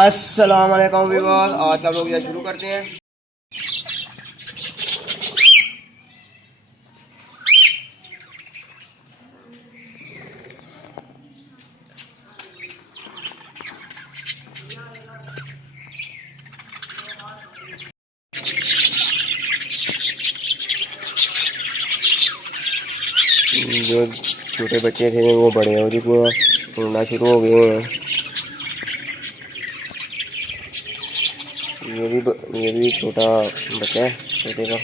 अस्सलाम वालेकुम व्यूअर्स, आज का लोग यह शुरू करते हैं। जो छोटे बच्चे थे वो बड़े हो चुके हैं, उड़ना शुरू हो गए हैं। ये भी छोटा बच्चा है, छोटे का।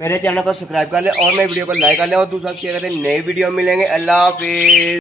मेरे चैनल को सब्सक्राइब कर ले और मेरे वीडियो को लाइक कर ले और दूसरा शेयर करें। नई वीडियो मिलेंगे। अल्लाह हाफिज़।